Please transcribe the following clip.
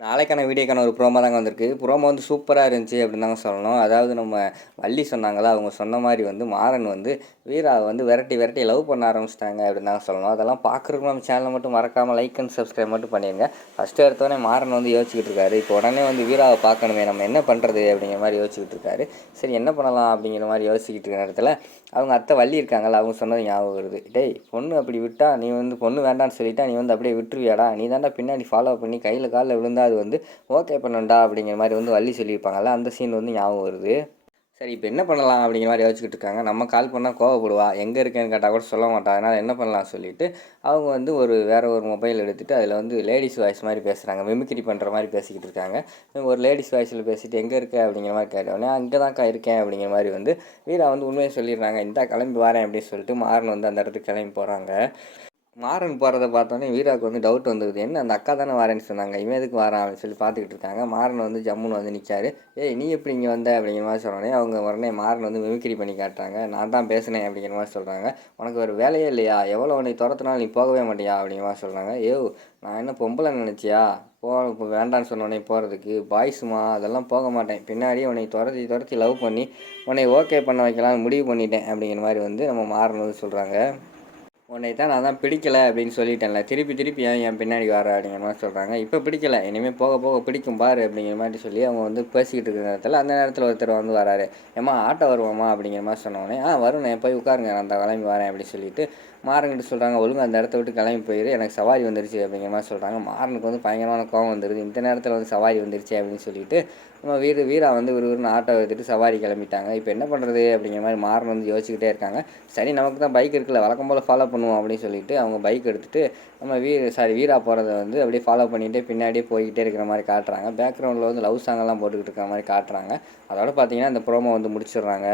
நாளைக்கான வீடியோக்கான ஒரு ப்ரோமோ தாங்க வந்திருக்கு. ப்ரோமோ வந்து சூப்பராக இருந்துச்சு அப்படின்னு தாங்க சொல்லணும். அதாவது நம்ம வள்ளி சொன்னாங்களா, அவங்க சொன்ன மாதிரி வந்து மாறன் வந்து வீராவை வந்து விரட்டி விரட்டி லவ் பண்ண ஆரம்பிச்சிட்டாங்க அப்படின்னு தாங்க சொல்லணும். அதெல்லாம் பார்க்குறதுக்கு நம்ம சேனலை மட்டும் மறக்காமல் லைக் அண்ட் சப்ஸ்கிரைப் மட்டும் பண்ணிடுங்க. ஃபஸ்ட்டு எடுத்தோடனே மாறன் வந்து யோசிச்சுக்கிட்டு இருக்காரு. இப்போ உடனே வந்து வீராவை பார்க்கணுமே, நம்ம என்ன பண்ணுறது அப்படிங்கிற மாதிரி யோசிச்சுக்கிட்டு இருக்காரு. சரி என்ன பண்ணலாம் அப்படிங்கிற மாதிரி யோசிச்சுக்கிட்டு இருக்கிற இடத்துல அவங்க அத்தை வள்ளி இருக்காங்கல்ல, அவங்க சொன்னது ஞாபகம் வருது. டேய் பொண்ணு அப்படி விட்டா நீ வந்து பொண்ணு வேண்டான்னு சொல்லிட்டா நீ வந்து அப்படியே விட்டுருவியாடா, நீ தாண்டா பின்னாடி ஃபாலோ பண்ணி கையில் காலில் விழுந்தா அது வந்து ஓகே பண்ணண்டா அப்படிங்கிற மாதிரி வந்து வள்ளி சொல்லியிருப்பாங்கல்ல, அந்த சீன் வந்து ஞாபகம் வருது. சரி இப்போ என்ன பண்ணலாம் அப்படிங்கிற மாதிரி யோசிச்சுக்கிட்டு இருக்காங்க. நம்ம கால் பண்ணால் கோவப்படுவா, எங்கே இருக்கேன்னு கேட்டால் கூட சொல்ல மாட்டா, அதனால் என்ன பண்ணலாம் சொல்லிவிட்டு அவங்க வந்து வேறு ஒரு மொபைல் எடுத்துகிட்டு அதில் வந்து லேடிஸ் வாய்ஸ் மாதிரி பேசுகிறாங்க, மிமிக்ரி பண்ணுற மாதிரி பேசிக்கிட்டு இருக்காங்க. ஒரு லேடிஸ் வாய்ஸில் பேசிட்டு எங்கே இருக்க அப்படிங்கிற மாதிரி கேட்டோடனே அங்கே தான்க்கா இருக்கேன் அப்படிங்கிற மாதிரி வந்து வீரா வந்து உண்மையை சொல்லிடுறாங்க. இந்த கிளம்பி வரேன் அப்படின்னு சொல்லிட்டு மாறன் வந்து அந்த இடத்துக்கு கிளம்பி போகிறாங்க. மாறன் போகிறத பார்த்தோன்னே வீராவுக்கு வந்து டவுட் வந்துடுது. என்ன அந்த அக்கா தானே வரேன்னு சொன்னாங்க, இவன் எதுக்கு வரான் அப்படின்னு சொல்லி பார்த்துக்கிட்டு இருக்காங்க. மாறன் வந்து ஜம்முன்னு வந்து நிற்காரு. ஏய் நீ எப்படி இங்கே வந்த அப்படிங்கிற மாதிரி சொன்னோடனே அவங்க உடனே மாறன் வந்து மிமிக்ரி பண்ணி காட்டுறாங்க. நான் தான் பேசினேன் அப்படிங்கிற மாதிரி சொல்கிறாங்க. உனக்கு ஒரு வேலையே இல்லையா, எவ்வளோ உன்னை துரத்துனாலும் நீ போகவே மாட்டியா அப்படிங்கிற மாதிரி சொல்கிறாங்க. நான் என்ன பொம்பளை நினச்சியா இப்போ வேண்டான்னு சொன்னோடனே போகிறதுக்கு, பாய்ஸுமா அதெல்லாம் போக மாட்டேன், பின்னாடியே உன்னை துரத்தி துரத்தி லவ் பண்ணி உன்னை ஓகே பண்ண வைக்கலாம்னு முடிவு பண்ணிட்டேன் அப்படிங்கிற மாதிரி வந்து நம்ம மாறன் வந்து சொல்கிறாங்க. உன்னை தான் நான் தான் பிடிக்கலை அப்படின்னு சொல்லிட்டேன்ல, திருப்பி திருப்பி என் பின்னாடி வர அப்படிங்கிற மாதிரி சொல்கிறாங்க. இப்போ பிடிக்கலை, இனிமேல் போக போக பிடிக்கும் பாரு அப்படிங்கிற மாதிரி சொல்லி அவங்க வந்து பேசிக்கிட்டு இருக்கிற நேரத்தில் அந்த நேரத்தில் ஒருத்தர் வந்து வராரு. ஏம்மா ஆட்டோ வருவாம்மா அப்படிங்கிற மாதிரி சொன்னோடனே வருண்ணே போய் உட்காருங்க, நான் அந்த கிளம்பி வரேன் அப்படின்னு சொல்லிட்டு மாறன்கிட்ட சொல்கிறாங்க. ஒழுங்கு அந்த இடத்த விட்டு கிளம்பி போயிரு, எனக்கு சவாரி வந்துருச்சு அப்படிங்கிற மாதிரி சொல்கிறாங்க. மாறனுக்கு வந்து பயங்கரமான கோவம் வந்துடுது. இந்த நேரத்தில் வந்து சவாரி வந்துருச்சு அப்படின்னு சொல்லிட்டு நம்ம வீரா வந்து விறுவிறுன்னு ஆட்டோ எடுத்துகிட்டு சவாரி கிளம்பிட்டாங்க. இப்போ என்ன பண்ணுறது அப்படிங்கிற மாதிரி மாறன் வந்து யோசிச்சுக்கிட்டே இருக்காங்க. சரி நமக்கு தான் பைக் இருக்குல்ல, வழக்கம் போல் ஃபாலோ பண்ணுவோம் அப்படின்னு சொல்லிட்டு அவங்க பைக் எடுத்துகிட்டு நம்ம வீரா போகிறத வந்து அப்படியே ஃபாலோ பண்ணிகிட்டே பின்னாடியே போய்கிட்டே இருக்கிற மாதிரி காட்டுறாங்க. பேக்ரவுண்டில் வந்து லவ் சாங்கெல்லாம் போட்டுக்கிட்டு இருக்கிற மாதிரி காட்டுறாங்க. அதோட பார்த்தீங்கன்னா இந்த ப்ரோமோ வந்து முடிச்சிடுறாங்க.